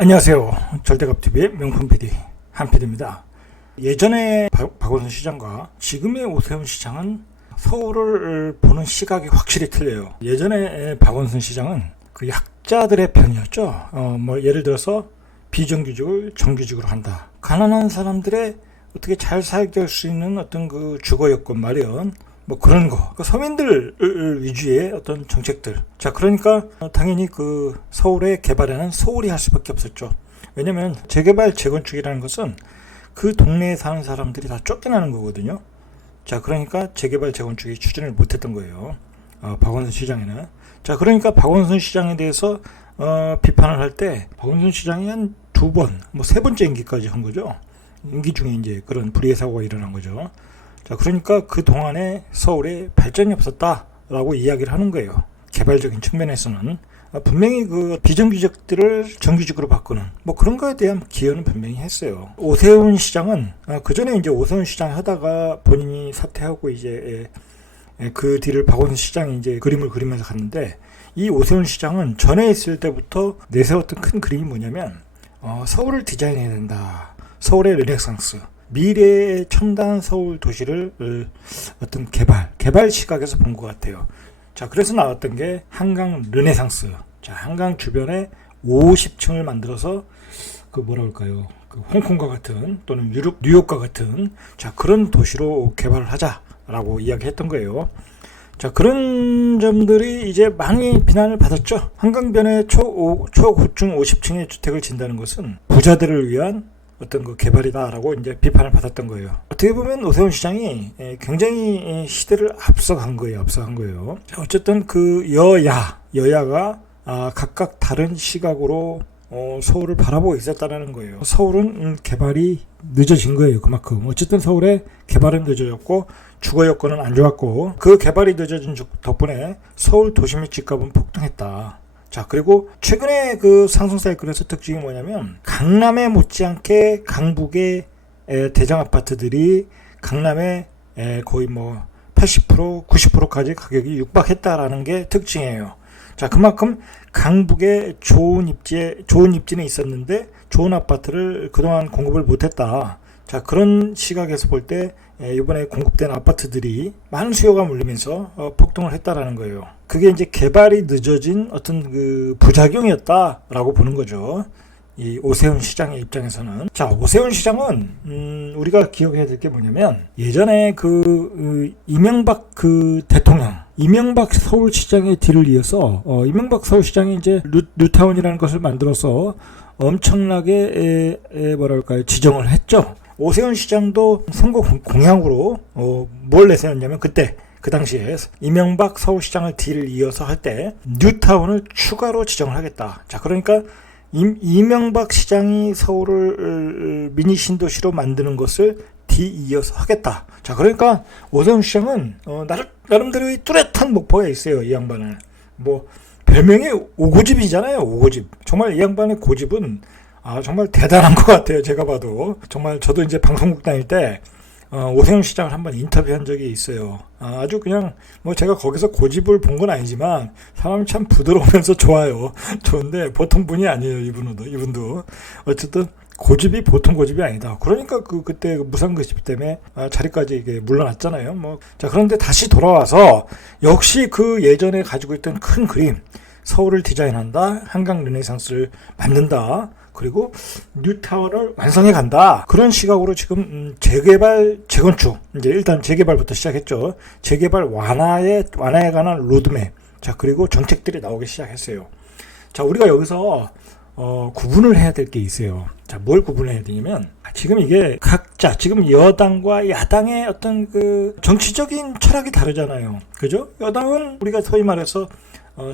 안녕하세요. 절대갑TV의 명품 PD 한PD입니다. 예전에 박원순 시장과 지금의 오세훈 시장은 서울을 보는 시각이 확실히 틀려요. 예전에 박원순 시장은 그 약자들의 편이었죠. 예를 들어서 비정규직을 정규직으로 한다. 가난한 사람들의 어떻게 잘 살게 할 수 있는 어떤 그 주거 여건 마련, 그런 거. 서민들 위주의 어떤 정책들. 자, 그러니까 당연히 그 서울의 개발에는 소홀히 할 수밖에 없었죠. 왜냐면 재개발, 재건축이라는 것은 그 동네에 사는 사람들이 다 쫓겨나는 거거든요. 자, 그러니까 재개발, 재건축이 추진을 못했던 거예요. 박원순 시장에는. 자, 그러니까 박원순 시장에 대해서 비판을 할 때 박원순 시장이 한 두 번, 세 번째 임기까지 한 거죠. 임기 중에 이제 그런 불의의 사고가 일어난 거죠. 자, 그러니까 그 동안에 서울에 발전이 없었다라고 이야기를 하는 거예요. 개발적인 측면에서는 분명히 그 비정규직들을 정규직으로 바꾸는 그런 거에 대한 기여는 분명히 했어요. 오세훈 시장은 그 전에 이제 오세훈 시장 하다가 본인이 사퇴하고 이제 그 뒤를 박원순 시장이 이제 그림을 그리면서 갔는데, 이 오세훈 시장은 전에 있을 때부터 내세웠던 큰 그림이 뭐냐면 서울을 디자인해야 된다. 서울의 르네상스. 미래의 첨단 서울 도시를 어떤 개발 시각에서 본 것 같아요. 자, 그래서 나왔던 게 한강 르네상스. 자, 한강 주변에 50층을 만들어서 그 그 홍콩과 같은 또는 뉴욕과 같은 그런 도시로 개발을 하자라고 이야기했던 거예요. 자, 그런 점들이 이제 많이 비난을 받았죠. 한강변에 초고층 50층의 주택을 짓는다는 것은 부자들을 위한 어떤 그 개발이다라고 이제 비판을 받았던 거예요. 어떻게 보면 오세훈 시장이 굉장히 시대를 앞서간 거예요. 자, 어쨌든 그 여야가 각각 다른 시각으로 서울을 바라보고 있었다는 거예요. 서울은 개발이 늦어진 거예요. 그만큼. 어쨌든 서울의 개발은 늦어졌고 주거 여건은 안 좋았고, 그 개발이 늦어진 덕분에 서울 도심의 집값은 폭등했다. 자, 그리고 최근에 그 상승 사이클에서 특징이 뭐냐면, 강남에 못지않게 강북의 대장 아파트들이 강남에 거의 80%, 90%까지 가격이 육박했다라는 게 특징이에요. 자, 그만큼 강북에 좋은 입지는 있었는데 좋은 아파트를 그동안 공급을 못했다. 자, 그런 시각에서 볼 때 이번에 공급된 아파트들이 많은 수요가 몰리면서 폭등을 했다라는 거예요. 그게 이제 개발이 늦어진 어떤 그 부작용이었다라고 보는 거죠. 이 오세훈 시장의 입장에서는. 자, 오세훈 시장은 우리가 기억해야 될 게 뭐냐면, 예전에 이명박 대통령, 이명박 서울시장의 뒤를 이어서 이명박 서울시장이 이제 뉴타운이라는 것을 만들어서 엄청나게 지정을 했죠. 오세훈 시장도 선거 공약으로 뭘 내세웠냐면, 그 당시에 이명박 서울시장을 뒤를 이어서 할 때 뉴타운을 추가로 지정을 하겠다. 자, 그러니까 이명박 시장이 서울을 미니 신도시로 만드는 것을 뒤이어서 하겠다. 자, 그러니까 오세훈 시장은 나름대로 뚜렷한 목표가 있어요. 이 양반은 별명이 오고집이잖아요. 오고집. 정말 이 양반의 고집은 정말 대단한 것 같아요. 제가 봐도. 정말 저도 이제 방송국 다닐 때 오세훈 시장을 한번 인터뷰한 적이 있어요. 아주 그냥 제가 거기서 고집을 본 건 아니지만 사람이 참 부드러우면서 좋아요. 좋은데 보통 분이 아니에요. 이분도. 어쨌든 고집이 보통 고집이 아니다. 그러니까 그때 무상급식 때문에 자리까지 이게 물러났잖아요. 자, 그런데 다시 돌아와서 역시 그 예전에 가지고 있던 큰 그림, 서울을 디자인한다, 한강 르네상스를 만든다, 그리고 뉴타운을 완성해 간다. 그런 시각으로 지금 재개발, 재건축, 이제 일단 재개발부터 시작했죠. 재개발 완화에 관한 로드맵. 자, 그리고 정책들이 나오기 시작했어요. 자, 우리가 여기서 구분을 해야 될 게 있어요. 자, 뭘 구분을 해야 되냐면, 지금 이게 각자, 지금 여당과 야당의 어떤 그 정치적인 철학이 다르잖아요. 그죠? 여당은 우리가 소위 말해서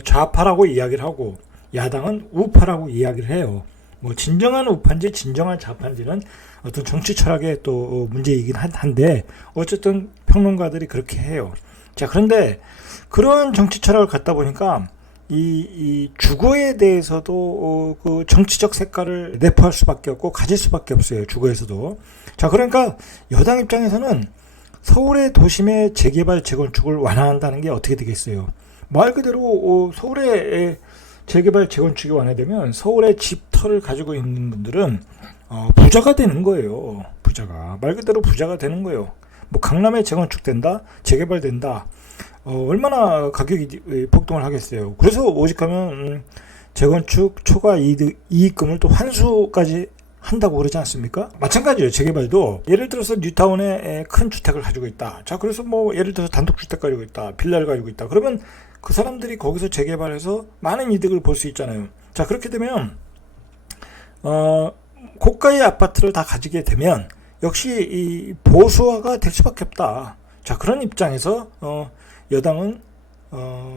좌파라고 이야기를 하고, 야당은 우파라고 이야기를 해요. 진정한 우파인지 진정한 좌파인지는 어떤 정치 철학의 또 문제이긴 한데, 어쨌든 평론가들이 그렇게 해요. 자, 그런데 그런 정치 철학을 갖다 보니까 이 주거에 대해서도 그 정치적 색깔을 내포할 수밖에 없고 가질 수밖에 없어요. 주거에서도. 자, 그러니까 여당 입장에서는 서울의 도심의 재개발, 재건축을 완화한다는 게 어떻게 되겠어요? 말 그대로 서울의 재개발, 재건축이 완화되면 서울의 집터 부서를 가지고 있는 분들은 부자가 되는 거예요. 부자가 말 그대로 부자가 되는 거예요. 뭐 강남에 재건축된다, 재개발된다. 얼마나 가격이 폭등을 하겠어요. 그래서 오직하면 재건축 초과 이익금을 또 환수까지 한다고 그러지 않습니까? 마찬가지예요. 재개발도 예를 들어서 뉴타운에 큰 주택을 가지고 있다. 자, 그래서 뭐 예를 들어서 단독주택 가지고 있다, 빌라를 가지고 있다. 그러면 그 사람들이 거기서 재개발해서 많은 이득을 볼 수 있잖아요. 자, 그렇게 되면 고가의 아파트를 다 가지게 되면 역시 이 보수화가 될 수밖에 없다. 자, 그런 입장에서 여당은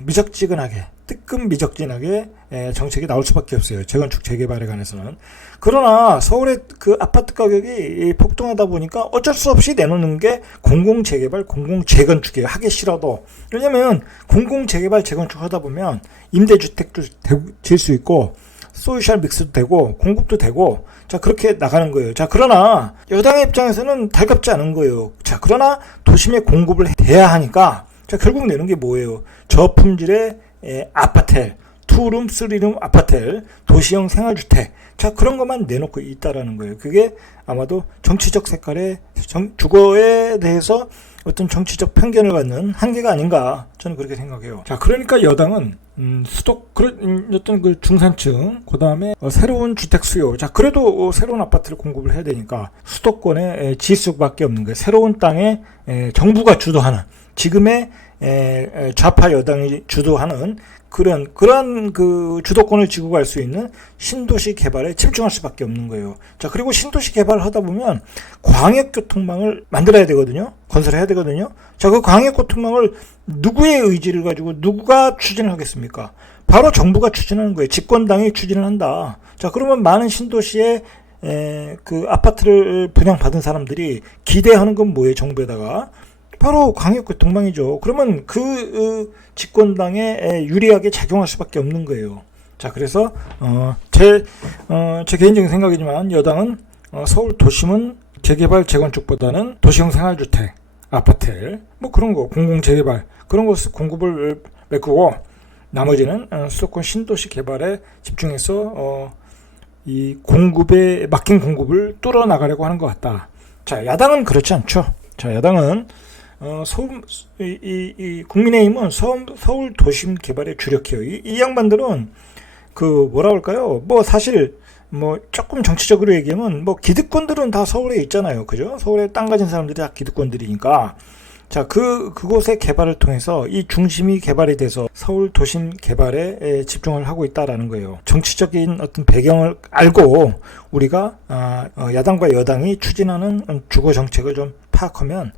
미적지근하게, 뜨끔미적진하게 정책이 나올 수밖에 없어요. 재건축 재개발에 관해서는. 그러나 서울의 그 아파트 가격이 폭등하다 보니까 어쩔 수 없이 내놓는 게 공공재개발, 공공재건축이에요. 하기 싫어도. 왜냐면 공공재개발, 재건축 하다 보면 임대주택도 질 수 있고 소셜 믹스도 되고 공급도 되고, 자, 그렇게 나가는 거예요. 자, 그러나 여당의 입장에서는 달갑지 않은 거예요. 자, 그러나 도심에 공급을 돼야 하니까, 자, 결국 내는 게 뭐예요? 저품질의 아파트, 2룸, 3룸 아파트, 도시형 생활주택. 자, 그런 것만 내놓고 있다라는 거예요. 그게 아마도 정치적 색깔의 주거에 대해서 어떤 정치적 편견을 갖는 한계가 아닌가, 저는 그렇게 생각해요. 자, 그러니까 여당은 어떤 그 중산층, 그 다음에 새로운 주택 수요. 자, 그래도 새로운 아파트를 공급을 해야 되니까 수도권의 지수밖에 없는 거예요. 새로운 땅에 정부가 주도하는, 지금의 좌파 여당이 주도하는 그러한 그 주도권을 쥐고 갈 수 있는 신도시 개발에 집중할 수밖에 없는 거예요. 자, 그리고 신도시 개발을 하다 보면 광역교통망을 만들어야 되거든요. 건설해야 되거든요. 자, 그 광역교통망을 누구의 의지를 가지고 누가 추진을 하겠습니까? 바로 정부가 추진하는 거예요. 집권당이 추진을 한다. 자, 그러면 많은 신도시에 그 아파트를 분양받은 사람들이 기대하는 건 뭐예요? 정부에다가 바로 광역교통망이죠. 그러면 그 집권당에 유리하게 작용할 수밖에 없는 거예요. 자, 그래서 제 개인적인 생각이지만 여당은 서울 도심은 재개발 재건축보다는 도시형 생활주택, 아파트, 뭐 그런 거 공공재개발 그런 것 공급을 메꾸고 나머지는 수도권 신도시 개발에 집중해서 이 공급에 막힌 공급을 뚫어 나가려고 하는 것 같다. 자, 야당은 그렇지 않죠. 자, 야당은 국민의힘은 서울 도심 개발에 주력해요. 이 양반들은 그 뭐라 할까요? 뭐 사실 뭐 조금 정치적으로 얘기하면 뭐 기득권들은 다 서울에 있잖아요. 그죠? 서울에 땅 가진 사람들이 다 기득권들이니까. 자, 그곳의 개발을 통해서 이 중심이 개발이 돼서 서울 도심 개발에 집중을 하고 있다라는 거예요. 정치적인 어떤 배경을 알고 우리가 야당과 여당이 추진하는 주거 정책을 좀 파악하면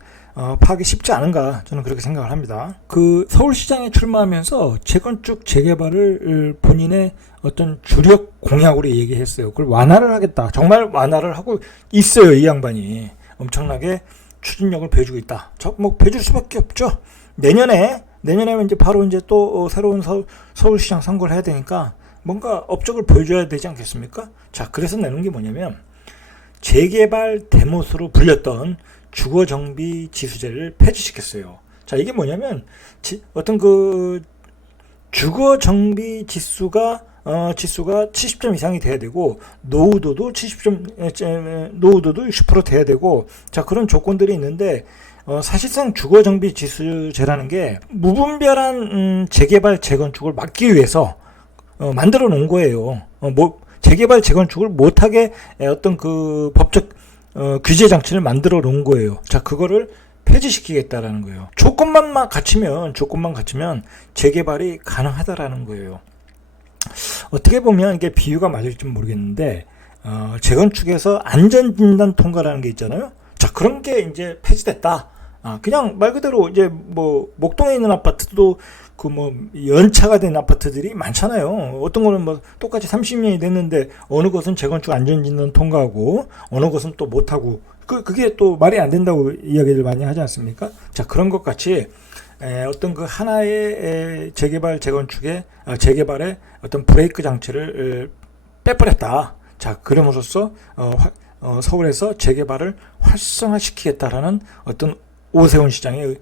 파악이 쉽지 않은가, 저는 그렇게 생각을 합니다. 그 서울시장에 출마하면서 재건축 재개발을 본인의 어떤 주력 공약으로 얘기했어요. 그걸 완화를 하겠다. 정말 완화를 하고 있어요. 이 양반이 엄청나게 추진력을 보여주고 있다. 뭐 보여줄 수밖에 없죠. 내년에 이제 바로 이제 또 새로운 서울시장 선거를 해야 되니까 뭔가 업적을 보여줘야 되지 않겠습니까? 자, 그래서 내는 게 뭐냐면 재개발 대못으로 불렸던 주거정비 지수제를 폐지시켰어요. 자, 이게 뭐냐면 어떤 그 주거정비 지수가 70점 이상이 돼야 되고 노후도도 60% 돼야 되고, 자, 그런 조건들이 있는데 사실상 주거정비 지수제라는 게 무분별한 재개발 재건축을 막기 위해서 만들어 놓은 거예요. 뭐 재개발 재건축을 못하게 어떤 그 법적 규제 장치를 만들어 놓은 거예요. 자, 그거를 폐지시키겠다라는 거예요. 조건만 갖추면 재개발이 가능하다라는 거예요. 어떻게 보면 이게 비유가 맞을지 모르겠는데 재건축에서 안전진단 통과라는 게 있잖아요. 자, 그런 게 이제 폐지됐다. 그냥 말 그대로 이제 뭐 목동에 있는 아파트도 그 뭐 연차가 된 아파트들이 많잖아요. 어떤 거는 뭐 똑같이 30년이 됐는데 어느 것은 재건축 안전진단 통과하고 어느 것은 또 못하고 그게 또 말이 안 된다고 이야기를 많이 하지 않습니까? 자, 그런 것 같이 어떤 그 하나의 재개발 재건축의 재개발의 어떤 브레이크 장치를 빼버렸다. 자, 그럼으로써 서울에서 재개발을 활성화시키겠다라는 어떤 오세훈 시장의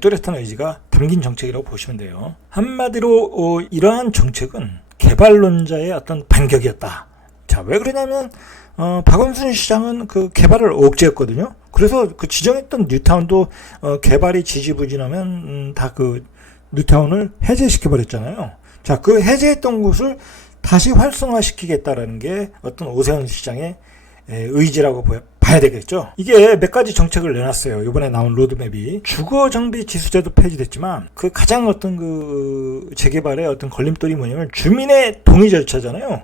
뚜렷한 의지가 담긴 정책이라고 보시면 돼요. 한마디로 이러한 정책은 개발론자의 어떤 반격이었다. 자, 자, 왜 그러냐면 박원순 시장은 그 개발을 억제했거든요. 그래서 그 지정했던 뉴타운도 개발이 지지부진하면 다 그 뉴타운을 해제시켜 버렸잖아요. 자, 그 해제했던 곳을 다시 활성화시키겠다라는 게 어떤 오세훈 시장의 의지라고 봐야 되겠죠. 이게 몇 가지 정책을 내놨어요. 이번에 나온 로드맵이 주거정비 지수제도 폐지됐지만 그 가장 어떤 그 재개발의 어떤 걸림돌이 뭐냐면 주민의 동의 절차잖아요.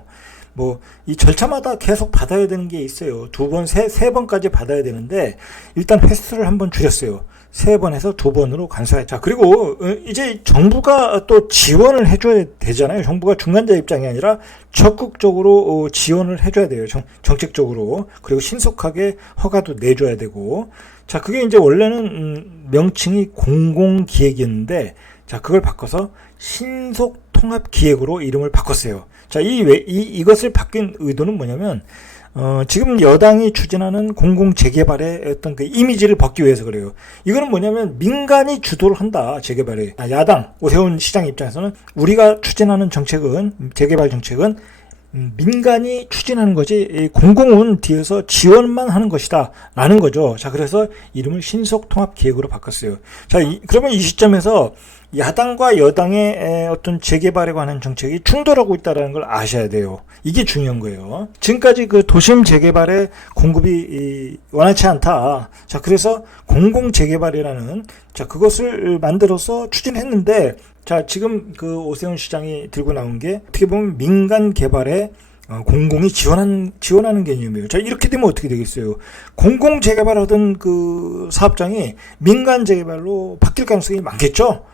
뭐 이 절차마다 계속 받아야 되는 게 있어요. 두 번, 세 번까지 받아야 되는데 일단 횟수를 한번 줄였어요. 3번에서 2번으로 간소해. 자, 그리고 이제 정부가 또 지원을 해줘야 되잖아요. 정부가 중간자 입장이 아니라 적극적으로 지원을 해줘야 돼요. 정책적으로. 그리고 신속하게 허가도 내줘야 되고. 자, 그게 이제 원래는 명칭이 공공기획이었는데, 자, 그걸 바꿔서 신속통합기획으로 이름을 바꿨어요. 자, 이것을 바뀐 의도는 뭐냐면, 지금 여당이 추진하는 공공재개발의 어떤 그 이미지를 벗기 위해서 그래요. 이거는 뭐냐면 민간이 주도를 한다, 재개발에. 야당, 오세훈 시장 입장에서는 우리가 추진하는 정책은, 재개발 정책은 민간이 추진하는 거지, 공공은 뒤에서 지원만 하는 것이다, 라는 거죠. 자, 그래서 이름을 신속통합기획으로 바꿨어요. 자, 그러면 이 시점에서 야당과 여당의 어떤 재개발에 관한 정책이 충돌하고 있다는 걸 아셔야 돼요. 이게 중요한 거예요. 지금까지 그 도심 재개발의 공급이 원활치 않다. 자, 그래서 공공 재개발이라는, 자, 그것을 만들어서 추진했는데, 자, 지금 그 오세훈 시장이 들고 나온 게 어떻게 보면 민간 개발에 공공이 지원하는 개념이에요. 자, 이렇게 되면 어떻게 되겠어요? 공공 재개발하던 그 사업장이 민간 재개발로 바뀔 가능성이 많겠죠?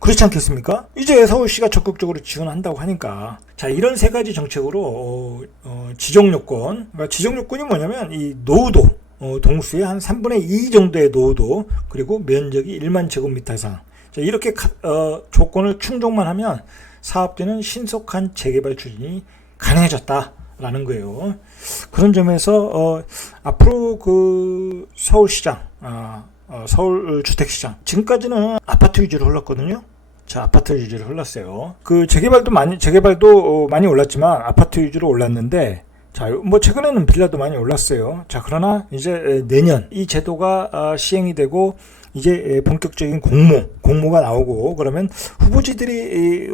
그렇지 않겠습니까? 이제 서울시가 적극적으로 지원한다고 하니까. 자, 이런 세 가지 정책으로 지정요건, 그러니까 지정요건이 뭐냐면 이 노후도, 동수의 한 3분의 2 정도의 노후도, 그리고 면적이 1만 제곱미터 이상. 자, 이렇게 조건을 충족만 하면 사업되는 신속한 재개발 추진이 가능해졌다라는 거예요. 그런 점에서 앞으로 그 서울시장, 서울 주택시장, 지금까지는 아파트 위주로 흘렀거든요. 자, 아파트 위주로 흘렀어요. 그 재개발도 많이 올랐지만 아파트 위주로 올랐는데, 자, 뭐 최근에는 빌라도 많이 올랐어요. 자, 그러나 이제 내년 이 제도가 시행이 되고 이제 본격적인 공모가 나오고 그러면 후보지들이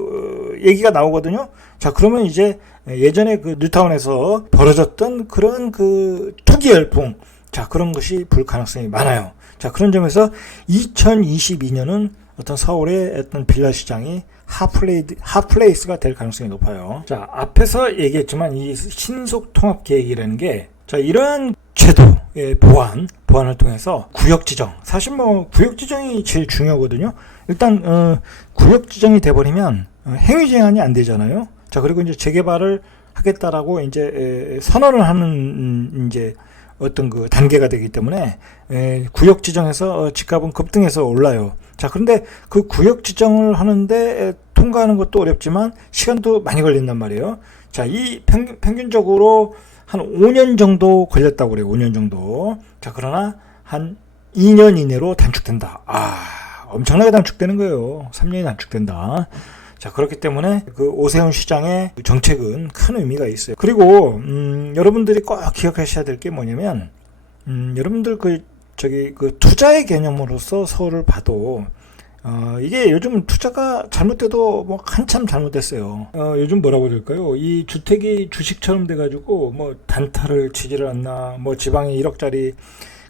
얘기가 나오거든요. 자, 그러면 이제 예전에 그 뉴타운에서 벌어졌던 그런 그 투기 열풍, 자, 그런 것이 불 가능성이 많아요. 자, 그런 점에서 2022년은 어떤 서울의 어떤 빌라 시장이 핫플레이스가 될 가능성이 높아요. 자, 앞에서 얘기했지만 이 신속 통합 계획이라는 게, 자, 이러한 제도의 보완을 통해서 구역 지정, 사실 뭐 구역 지정이 제일 중요하거든요. 일단 구역 지정이 돼버리면 행위 제한이 안 되잖아요. 자, 그리고 이제 재개발을 하겠다라고 이제 선언을 하는 이제 어떤 그 단계가 되기 때문에 구역 지정에서 집값은 급등해서 올라요. 자, 그런데 그 구역 지정을 하는데 통과하는 것도 어렵지만 시간도 많이 걸린단 말이에요. 자, 이 평균적으로 한 5년 정도 걸렸다고 그래요. 5년 정도. 자, 그러나 한 2년 이내로 단축된다. 엄청나게 단축되는 거예요. 3년이 단축된다. 자, 그렇기 때문에 그 오세훈 시장의 정책은 큰 의미가 있어요. 그리고 여러분들이 꼭 기억하셔야 될 게 뭐냐면, 여러분들 그 투자의 개념으로서 서울을 봐도 이게 요즘 투자가 잘못돼도 뭐 한참 잘못됐어요. 요즘 뭐라고 그럴까요? 이 주택이 주식처럼 돼가지고 뭐 단타를 치지를 않나, 뭐 지방에 1억짜리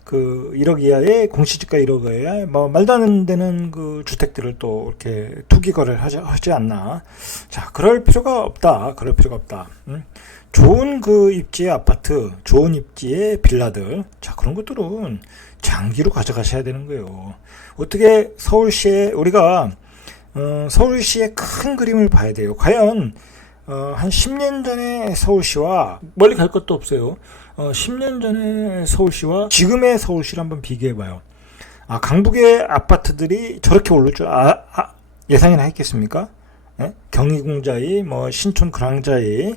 그 1억 이하의 공시지가 1억 이하의 뭐 말도 안 되는 그 주택들을 또 이렇게 투기 거래를 하지 않나. 자, 그럴 필요가 없다. 좋은 그 입지의 아파트, 좋은 입지의 빌라들, 자, 그런 것들은 장기로 가져가셔야 되는 거예요. 어떻게 우리가 서울시의 큰 그림을 봐야 돼요. 과연 한 10년 전에 서울시와 멀리 갈 것도 없어요. 10년 전에 서울시와 지금의 서울시를 한번 비교해봐요. 강북의 아파트들이 저렇게 오를 줄 예상이나 했겠습니까? 경희궁자이, 뭐 신촌 그랑자이,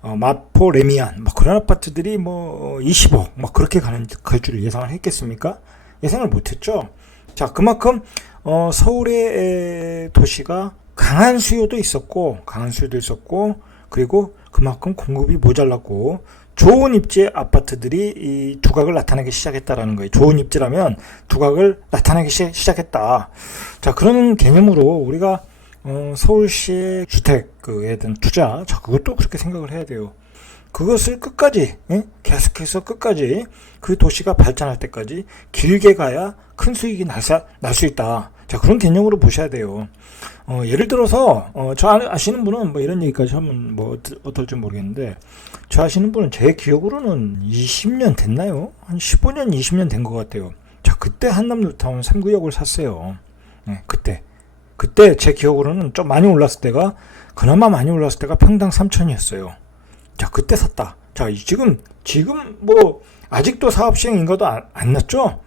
마포 레미안, 뭐 그런 아파트들이 뭐 20억, 뭐 그렇게 갈 줄 예상을 했겠습니까? 예상을 못했죠. 자, 그만큼 서울의 도시가 강한 수요도 있었고, 그리고 그만큼 공급이 모자랐고 좋은 입지의 아파트들이 이 두각을 나타내기 시작했다라는 거예요. 좋은 입지라면 두각을 나타내기 시작했다. 자, 그런 개념으로 우리가 서울시의 주택에 대한 투자, 자, 그것도 그렇게 생각을 해야 돼요. 그것을 끝까지, 계속해서 끝까지 그 도시가 발전할 때까지 길게 가야 큰 수익이 날 수 있다. 자, 그런 개념으로 보셔야 돼요. 예를 들어서, 저 아시는 분은 뭐 이런 얘기까지 하면 뭐 어떨지 모르겠는데, 저 아시는 분은 제 기억으로는 20년 됐나요? 한 15년, 20년 된 것 같아요. 자, 그때 한남 뉴타운 3구역을 샀어요. 네, 그때 제 기억으로는 좀 많이 올랐을 때가, 그나마 많이 올랐을 때가 평당 3천이었어요. 자, 그때 샀다. 자, 지금 뭐, 아직도 사업 시행 인가도 안 났죠?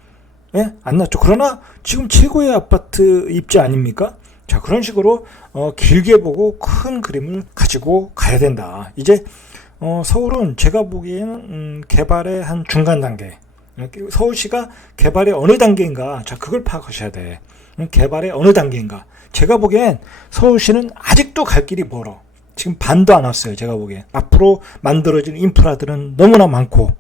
예? 안 났죠. 그러나 지금 최고의 아파트 입지 아닙니까? 자, 그런 식으로, 길게 보고 큰 그림을 가지고 가야 된다. 이제, 서울은 제가 보기에는, 개발의 한 중간 단계. 서울시가 개발의 어느 단계인가. 자, 그걸 파악하셔야 돼. 개발의 어느 단계인가. 제가 보기엔 서울시는 아직도 갈 길이 멀어. 지금 반도 안 왔어요. 제가 보기엔. 앞으로 만들어질 인프라들은 너무나 많고,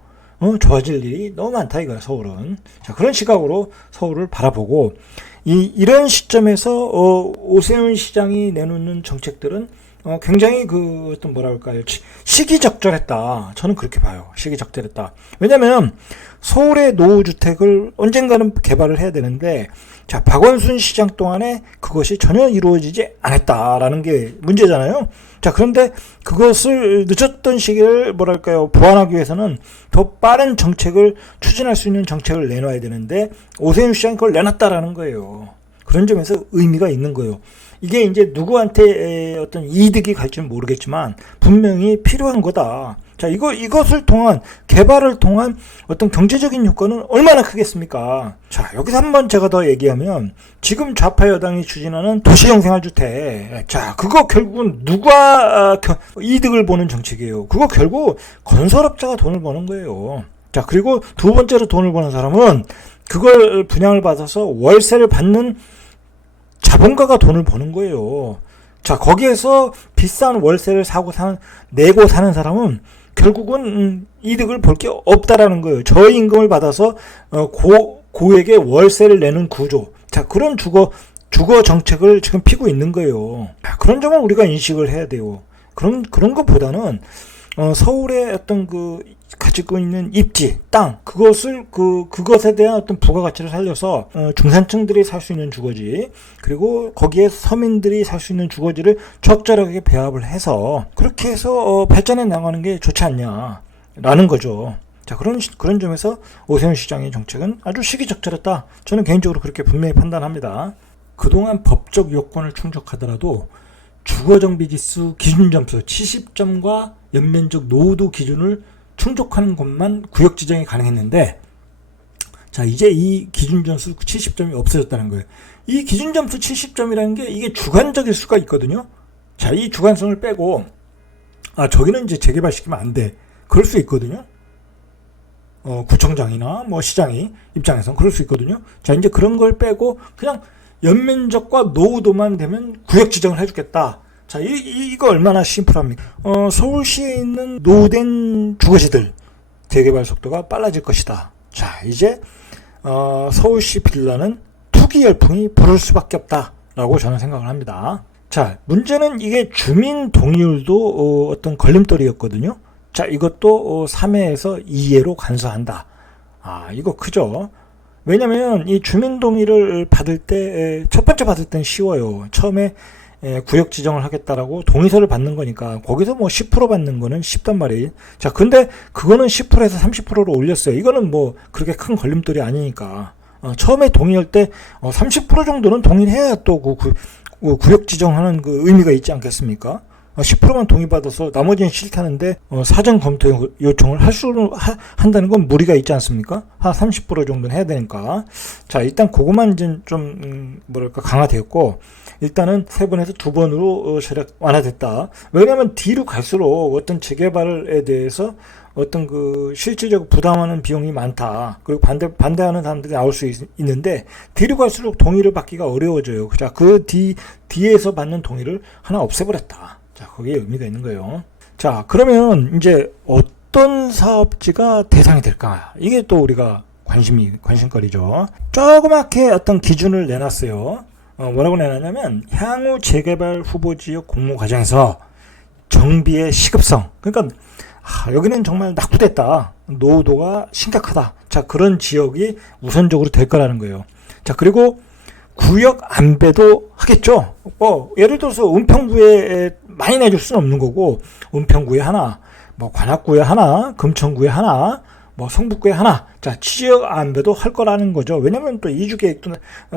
좋아질 일이 너무 많다 이거야, 서울은. 자, 그런 시각으로 서울을 바라보고, 이런 시점에서, 오세훈 시장이 내놓는 정책들은, 굉장히 어떤 뭐랄까요. 시기적절했다. 저는 그렇게 봐요. 시기적절했다. 왜냐면, 서울의 노후주택을 언젠가는 개발을 해야 되는데, 자, 박원순 시장 동안에 그것이 전혀 이루어지지 않았다라는 게 문제잖아요. 자, 그런데 그것을 늦었던 시기를 뭐랄까요, 보완하기 위해서는 더 빠른 정책을 추진할 수 있는 정책을 내놔야 되는데, 오세훈 시장이 그걸 내놨다라는 거예요. 그런 점에서 의미가 있는 거예요. 이게 이제 누구한테 어떤 이득이 갈지는 모르겠지만 분명히 필요한 거다. 자, 이것을 통한, 개발을 통한 어떤 경제적인 효과는 얼마나 크겠습니까? 자, 여기서 한번 제가 더 얘기하면, 지금 좌파 여당이 추진하는 도시형 생활주택. 자, 그거 결국은 누가 이득을 보는 정책이에요. 그거 결국 건설업자가 돈을 버는 거예요. 자, 그리고 두 번째로 돈을 버는 사람은 그걸 분양을 받아서 월세를 받는 자본가가 돈을 버는 거예요. 자, 거기에서 비싼 월세를 내고 사는 사람은 결국은 이득을 볼 게 없다라는 거예요. 저임금을 받아서 고액의 월세를 내는 구조. 자, 그런 주거 정책을 지금 피고 있는 거예요. 자, 그런 점을 우리가 인식을 해야 돼요. 그런 것보다는 서울의 어떤 가지고 있는 입지, 땅, 그것에 대한 어떤 부가가치를 살려서, 중산층들이 살 수 있는 주거지, 그리고 거기에 서민들이 살 수 있는 주거지를 적절하게 배합을 해서, 그렇게 해서, 발전해 나가는 게 좋지 않냐, 라는 거죠. 자, 그런 점에서 오세훈 시장의 정책은 아주 시기적절했다. 저는 개인적으로 그렇게 분명히 판단합니다. 그동안 법적 요건을 충족하더라도, 주거정비지수 기준점수 70점과 연면적 노후도 기준을 충족하는 것만 구역 지정이 가능했는데, 자, 이제 이 기준점수 70점이 없어졌다는 거예요. 이 기준점수 70점이라는 게 이게 주관적일 수가 있거든요. 자, 이 주관성을 빼고, 저기는 이제 재개발시키면 안 돼. 그럴 수 있거든요. 구청장이나 뭐 시장이 입장에선 그럴 수 있거든요. 자, 이제 그런 걸 빼고 그냥 연면적과 노후도만 되면 구역 지정을 해주겠다. 자, 이거 얼마나 심플합니까? 서울시에 있는 노후된 주거지들 재개발 속도가 빨라질 것이다. 자, 이제 서울시 빌라는 투기 열풍이 부를 수밖에 없다라고 저는 생각을 합니다. 자, 문제는 이게 주민 동의율도 어떤 걸림돌이었거든요. 자, 이것도 3회에서 2회로 간소한다. 이거 크죠? 왜냐면 이 주민 동의를 받을 때, 첫 번째 받을 때는 쉬워요. 처음에 구역 지정을 하겠다라고 동의서를 받는 거니까 거기서 뭐 10% 받는 거는 쉽단 말이에요. 자, 근데 그거는 10%에서 30%로 올렸어요. 이거는 뭐 그렇게 큰 걸림돌이 아니니까. 처음에 동의할 때 30% 정도는 동의를 해야 또 구역 지정하는 그 의미가 있지 않겠습니까? 10%만 동의받아서 나머지는 싫다는데 사전 검토 요청을 한다는 건 무리가 있지 않습니까? 한 30% 정도는 해야 되니까. 자, 일단 그것만 이제 좀 강화되었고, 일단은 3번에서 2번으로 세력 완화됐다. 왜냐하면 뒤로 갈수록 어떤 재개발에 대해서 어떤 실질적으로 부담하는 비용이 많다. 그리고 반대하는 사람들이 나올 수 있는데, 뒤로 갈수록 동의를 받기가 어려워져요. 자, 뒤에서 받는 동의를 하나 없애버렸다. 자, 거기에 의미가 있는 거예요. 자, 그러면 이제 어떤 사업지가 대상이 될까? 이게 또 우리가 관심거리죠. 조그맣게 어떤 기준을 내놨어요. 뭐라고 내놨냐면 향후 재개발 후보 지역 공모 과정에서 정비의 시급성. 그러니까 여기는 정말 낙후됐다. 노후도가 심각하다. 자, 그런 지역이 우선적으로 될 거라는 거예요. 자, 그리고 구역 안배도 하겠죠. 예를 들어서 은평구에 많이 내줄 수는 없는 거고, 은평구에 하나, 관악구에 하나, 금천구에 하나, 성북구에 하나. 자, 지역 안배도 할 거라는 거죠. 왜냐면 또 이주 계획도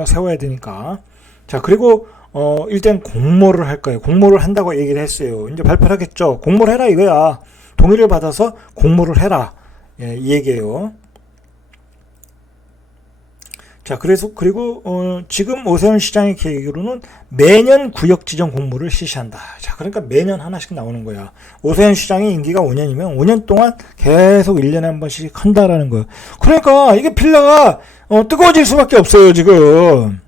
세워야 되니까. 자, 그리고 일단 공모를 할 거예요. 공모를 한다고 얘기를 했어요. 이제 발표를 하겠죠. 공모를 해라 이거야. 동의를 받아서 공모를 해라. 예, 이 얘기예요. 자, 그리고 지금 오세훈 시장의 계획으로는 매년 구역 지정 공모를 실시한다. 자, 그러니까 매년 하나씩 나오는 거야. 오세훈 시장의 임기가 5년이면 5년 동안 계속 1년에 한 번씩 한다라는 거예요. 그러니까 이게 빌라가 뜨거워질 수밖에 없어요, 지금.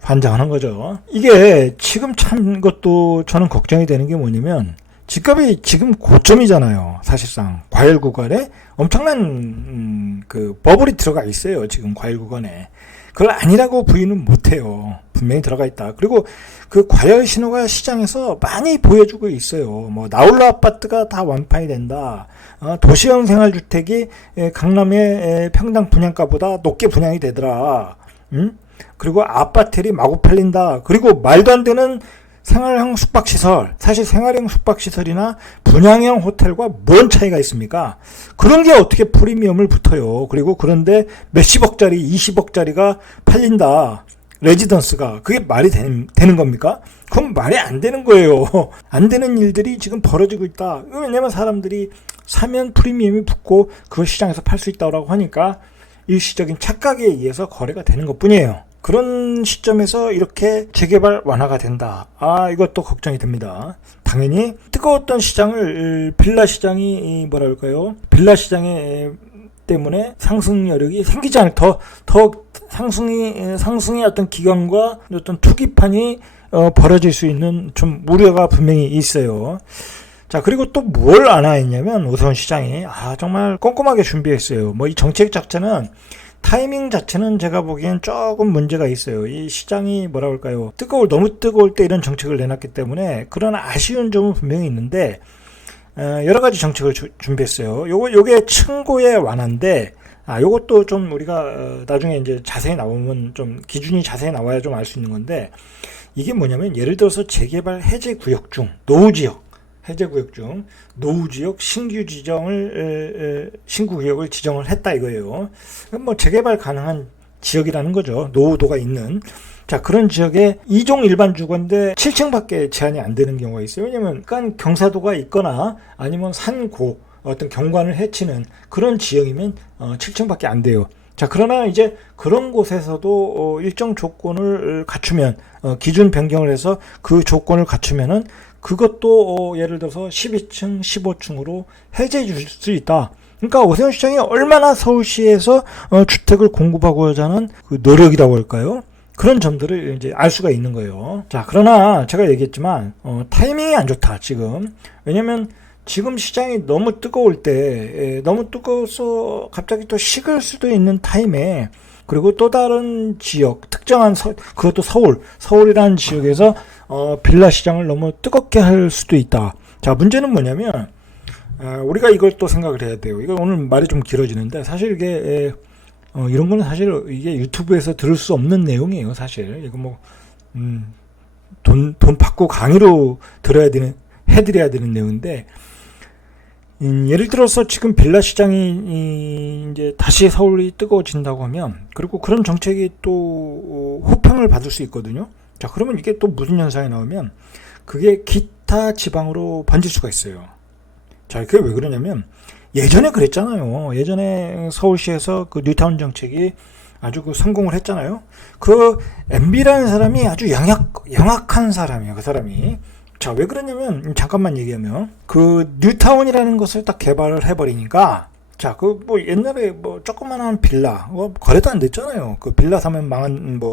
환장하는 거죠. 이게 지금 참 것도 저는 걱정이 되는 게 뭐냐면 집값이 지금 고점이잖아요. 사실상 과열 구간에 엄청난 그 버블이 들어가 있어요. 지금 과열 구간에. 그걸 아니라고 부인은 못해요. 분명히 들어가 있다. 그리고 그 과열 신호가 시장에서 많이 보여주고 있어요. 나홀로 아파트가 다 완판이 된다. 도시형 생활주택이 강남의 평당 분양가보다 높게 분양이 되더라. 그리고 아파트들이 마구 팔린다. 그리고 말도 안 되는 생활형 숙박시설, 사실 생활형 숙박시설이나 분양형 호텔과 뭔 차이가 있습니까? 그런 게 어떻게 프리미엄을 붙어요. 그리고 그런데 몇십억짜리, 20억짜리가 팔린다. 레지던스가. 그게 말이 되는 겁니까? 그건 말이 안 되는 거예요. 안 되는 일들이 지금 벌어지고 있다. 왜냐면 사람들이 사면 프리미엄이 붙고 그걸 시장에서 팔 수 있다고 하니까 일시적인 착각에 의해서 거래가 되는 것 뿐이에요. 그런 시점에서 이렇게 재개발 완화가 된다. 이것도 걱정이 됩니다. 당연히 뜨거웠던 시장을 빌라 시장이 빌라 시장에 때문에 상승 여력이 생기지 않을 더 상승의 어떤 기간과 어떤 투기판이 벌어질 수 있는 좀 우려가 분명히 있어요. 자, 그리고 또 뭘 안 했냐면 오세훈 시장이 정말 꼼꼼하게 준비했어요. 이 정책 자체는 타이밍 자체는 제가 보기엔 조금 문제가 있어요. 이 시장이 너무 뜨거울 때 이런 정책을 내놨기 때문에 그런 아쉬운 점은 분명히 있는데 여러 가지 정책을 준비했어요. 요게 층고의 완화인데 요것도 좀 우리가 나중에 이제 자세히 나오면 좀 기준이 자세히 나와야 좀 알 수 있는 건데 이게 뭐냐면 예를 들어서 재개발 해제 구역 중 해제구역 중 노후지역 신구 구역을 지정을 했다 이거예요. 재개발 가능한 지역이라는 거죠. 노후도가 있는. 자, 그런 지역에 2종 일반 주거인데 7층밖에 제한이 안 되는 경우가 있어요. 왜냐면 경사도가 있거나 아니면 산고 어떤 경관을 해치는 그런 지역이면 7층밖에 안 돼요. 자, 그러나 이제 그런 곳에서도 일정 조건을 갖추면 기준 변경을 해서 그 조건을 갖추면은 그것도 예를 들어서 12층, 15층으로 해제해 줄 수 있다. 그러니까 오세훈 시장이 얼마나 서울시에서 주택을 공급하고자 하는 그 노력이라고 할까요? 그런 점들을 이제 알 수가 있는 거예요. 자, 그러나 제가 얘기했지만 타이밍이 안 좋다 지금. 왜냐면 지금 시장이 너무 뜨거울 때 너무 뜨거워서 갑자기 또 식을 수도 있는 타임에 그리고 또 다른 지역 특정한 그것도 서울이라는 지역에서 빌라 시장을 너무 뜨겁게 할 수도 있다. 자, 문제는 뭐냐면 우리가 이걸 또 생각을 해야 돼요. 이거 오늘 말이 좀 길어지는데 사실 이게 이런 거는 사실 이게 유튜브에서 들을 수 없는 내용이에요. 사실 이거 돈 받고 강의로 해드려야 되는 내용인데 예를 들어서 지금 빌라 시장이 이제 다시 서울이 뜨거워진다고 하면 그리고 그런 정책이 또 호평을 받을 수 있거든요. 자, 그러면 이게 또 무슨 현상이 나오면 그게 기타 지방으로 번질 수가 있어요. 자, 그게 왜 그러냐면 예전에 그랬잖아요. 예전에 서울시에서 그 뉴타운 정책이 아주 성공을 했잖아요. 그 MB라는 사람이 아주 영악한 사람이에요. 그 사람이. 자, 왜 그러냐면 잠깐만 얘기하면 그 뉴타운이라는 것을 딱 개발을 해버리니까 자, 옛날에 조그만한 빌라, 거래도 안 됐잖아요. 그 빌라 사면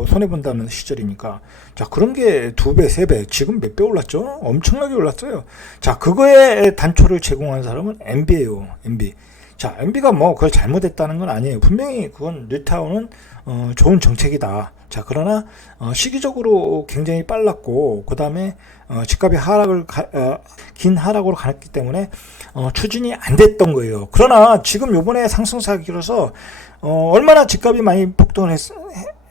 손해본다는 시절이니까. 자, 그런 게 2배, 3배, 지금 몇 배 올랐죠? 엄청나게 올랐어요. 자, 그거에 단초를 제공한 사람은 MB예요, MB. 자, MB가 그걸 잘못했다는 건 아니에요. 분명히 그건 뉴타운은, 좋은 정책이다. 자, 그러나, 시기적으로 굉장히 빨랐고, 그 다음에, 집값이 긴 하락으로 갔기 때문에, 추진이 안 됐던 거예요. 그러나, 지금 요번에 상승사기로서, 얼마나 집값이 많이 폭등을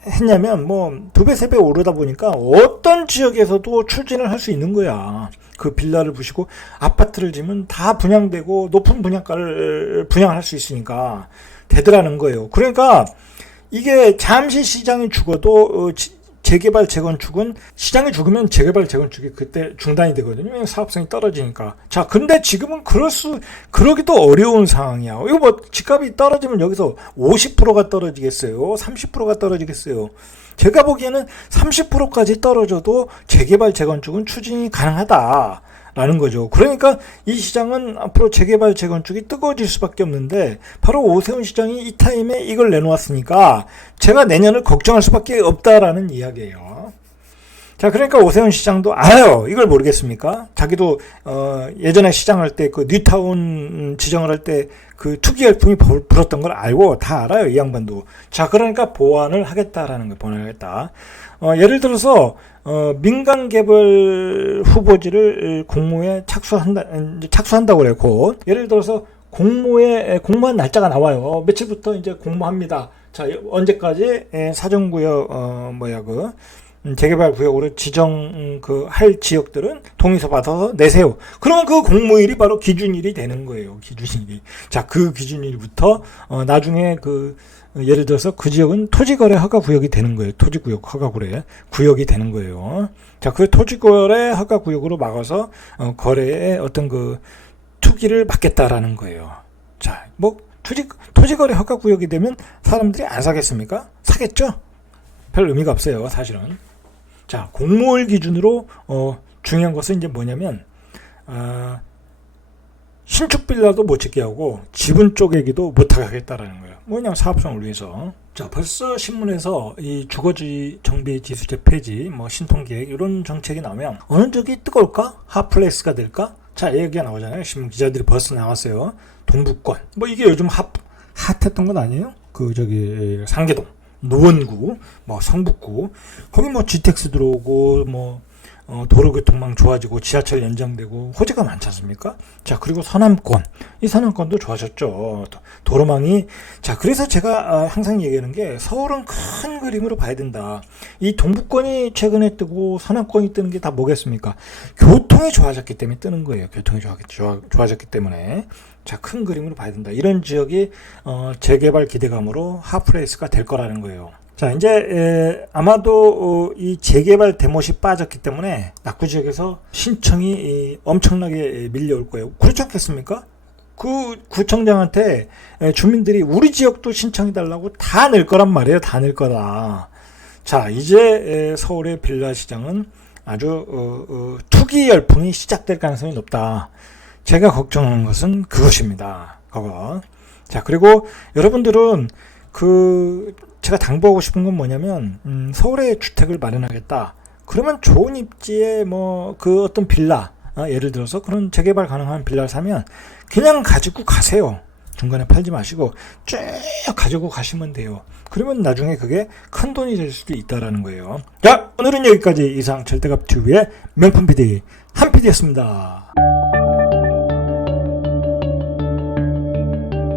했냐면, 2배, 3배 오르다 보니까, 어떤 지역에서도 추진을 할 수 있는 거야. 그 빌라를 부시고 아파트를 지면 다 분양되고 높은 분양가를 분양할 수 있으니까 되더라는 거예요. 그러니까 이게 잠시 시장이 죽어도 재개발 재건축은 시장이 죽으면 재개발 재건축이 그때 중단이 되거든요. 사업성이 떨어지니까. 자, 근데 지금은 그러기도 어려운 상황이야. 이거 집값이 떨어지면 여기서 50%가 떨어지겠어요? 30%가 떨어지겠어요? 제가 보기에는 30%까지 떨어져도 재개발 재건축은 추진이 가능하다라는 거죠. 그러니까 이 시장은 앞으로 재개발 재건축이 뜨거워질 수밖에 없는데 바로 오세훈 시장이 이 타임에 이걸 내놓았으니까 제가 내년을 걱정할 수밖에 없다라는 이야기예요. 자, 그러니까 오세훈 시장도 알아요. 이걸 모르겠습니까? 자기도 예전에 시장할 때 그 뉴타운 지정을 할 때 그 투기 열풍이 불었던 걸 알고 다 알아요. 이 양반도. 자, 그러니까 보완을 하겠다라는 거예요. 보완을 하겠다. 예를 들어서 민간 개발 후보지를 공모에 착수한다고 그래요. 곧. 예를 들어서 공모한 날짜가 나와요. 며칠부터 이제 공모합니다. 자, 언제까지 사정구역 재개발 구역으로 할 지역들은 동의서 받아서 내세요. 그러면 그 공모일이 바로 기준일이 되는 거예요. 기준일이. 자, 그 기준일부터 나중에 예를 들어서 그 지역은 토지거래 허가구역이 되는 거예요. 토지구역 허가구역이 되는 거예요. 자, 그 토지거래 허가구역으로 막아서 거래에 어떤 투기를 막겠다라는 거예요. 자, 토지거래 허가구역이 되면 사람들이 안 사겠습니까? 사겠죠? 별 의미가 없어요, 사실은. 자, 공모일 기준으로 중요한 것은 이제 뭐냐면 신축 빌라도 못 짓게 하고 지분 쪼개기도 못하게 하겠다라는 거예요. 그냥 사업성을 위해서. 자, 벌써 신문에서 이 주거지 정비 지수제 폐지, 신통계획 이런 정책이 나오면 어느 쪽이 뜨거울까? 핫플레이스가 될까? 자, 얘기가 나오잖아요. 신문 기자들이 벌써 나왔어요. 동북권. 이게 요즘 핫했던 건 아니에요? 상계동. 노원구, 성북구, 거기 GTX 들어오고, 도로교통망 좋아지고, 지하철 연장되고, 호재가 많지 않습니까? 자, 그리고 서남권. 이 서남권도 좋아졌죠. 도로망이. 자, 그래서 제가 항상 얘기하는 게, 서울은 큰 그림으로 봐야 된다. 이 동북권이 최근에 뜨고, 서남권이 뜨는 게 다 뭐겠습니까? 교통이 좋아졌기 때문에 뜨는 거예요. 교통이 좋아졌기 때문에. 자, 큰 그림으로 봐야 된다. 이런 지역이 재개발 기대감으로 핫플레이스가 될 거라는 거예요. 자, 이제 아마도 이 재개발 대못이 빠졌기 때문에 낙구 지역에서 신청이 엄청나게 밀려올 거예요. 그렇지 않겠습니까? 그 구청장한테 주민들이 우리 지역도 신청해달라고 다 낼 거란 말이에요. 다 낼 거다. 자, 이제 서울의 빌라 시장은 아주 투기 열풍이 시작될 가능성이 높다. 제가 걱정하는 것은 그것입니다. 그거. 자, 그리고 여러분들은 제가 당부하고 싶은 건 뭐냐면, 서울에 주택을 마련하겠다. 그러면 좋은 입지에 어떤 빌라, 예를 들어서 그런 재개발 가능한 빌라를 사면 그냥 가지고 가세요. 중간에 팔지 마시고 쭉 가지고 가시면 돼요. 그러면 나중에 그게 큰 돈이 될 수도 있다라는 거예요. 자, 오늘은 여기까지. 이상 절대값 튜브의 명품 PD 한 PD였습니다.